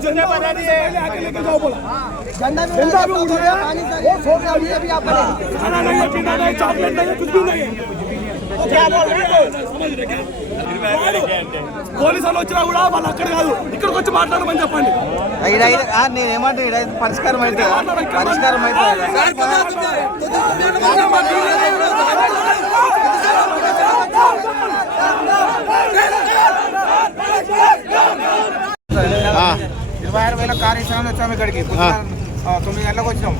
झंडा बना रही है आके लेके जाओ बोला झंडा भी झंडा भी उड़ रहा है पानी से वो छोड़ रहा है अभी आप बने खाना नहीं है पीना नहीं है चॉकलेट नहीं है कुछ भी नहीं है क्या बोल रहे हो समझ रहे क्या వాడు పోలీసు వాళ్ళు వచ్చినా కూడా వాళ్ళు అక్కడ కాదు ఇక్కడికి వచ్చి మాట్లాడమని చెప్పండి నేను ఏమంటే ఈడ పరిష్కారం అయితే పరిష్కారం అయితే ఆరు వేల కార్యక్రమాలు వచ్చాము ఇక్కడికి తొమ్మిది గంటలకు వచ్చినాం.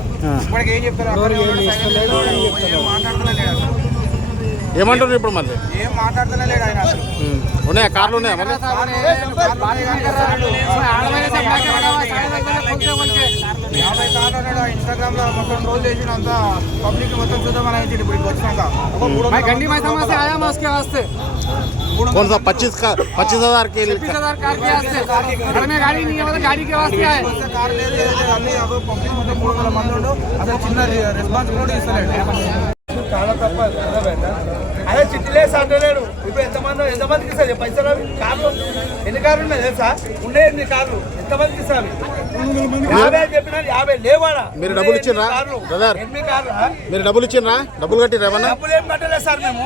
ఇప్పటికి ఏం చెప్తారు? ఏమంటారు ఇప్పుడు మళ్ళీ? ఏం మాట్లాడుతూనే లేడు ఆయన అసలు. ఉన్నాయా? కార్లు ఉన్నాయా మళ్ళీ? యాభై కార్లు ఉన్నాడు. ఇన్స్టాగ్రామ్లో మొత్తం ట్రోల్ చేసిన అంత. పబ్లిక్ మొత్తం చూద్దామని ఇప్పుడు వచ్చినాక. ఒక మూడు వందల गंडी मैदान में से आया मैं उसके वास्ते कौन सा पच्चीस का पच्चीस हजार के बीस हजार कार के वास्ते घर में गाड़ी नहीं है मतलब गाड़ी के वास्ते आए వస్తే కారు లేదు ఏదో లేదు. అన్ని అవి పబ్లిక్ మొత్తం మూడు వందల మంది ఉండు అసలు చిన్న రెస్పాన్స్ కూడా ఇస్తలేడు చాలా తప్ప అదే చిట్టిలేసి అంటలేడు ఇప్పుడు ఎంతమంది ఎంతమందికి ఇస్తారు పైసలు అవి కార్లు ఎన్ని కార్లు ఉన్నాయి తెలుసా ఉండే ఎన్ని కార్లు ఎంతమందికి ఇస్తారు మీరు డబ్బులు ఇచ్చిండ్రా? బ్రదర్. మీరు డబ్బులు ఇచ్చిండ్రా? డబ్బులు కట్టిర్రా ఏమన్నా? డబ్బులు ఏం కట్టలేదు సార్ మేము.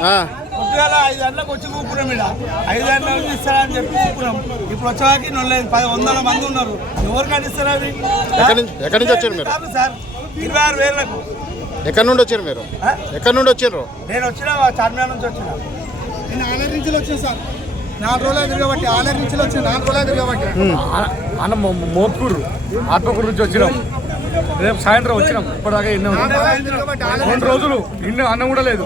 పొద్దుగాల ఐదు గంటలకు వచ్చి కూకున్నాం ఇక్కడ ఐదు గంటల నుంచి ఇస్తారా అని చెప్పి కూకున్నాం ఇప్పుడు వచ్చాక నొల్లలేదు పది వందల మంది ఉన్నారు. ఎవరు కట్టిస్తారు అవి ఎక్కడి నుంచి ఎక్కడి నుంచి వచ్చారు మీరు? సార్. ఇరవై ఆరు వేలకు. ఎక్కడి నుండి వచ్చారు మీరు? ఎక్కడి నుండి వచ్చారు? నేను వచ్చిన చార్మినార్ నుంచి వచ్చిన. నేను ఆలయ నుంచి వచ్చాను సార్. నాలుగు రోజులు తిరగబట్టి ఆలయ నుంచి వచ్చాను నాలుగు రోజులు తిరగబట్టి అన్న మోత్కూరు ఆత్మకూరు నుంచి వచ్చినాం. రేపు సాయంత్రం వచ్చినాం ఇప్పటిదాకా ఎన్నో రెండు రోజులు ఇన్ని అన్నం కూడా లేదు.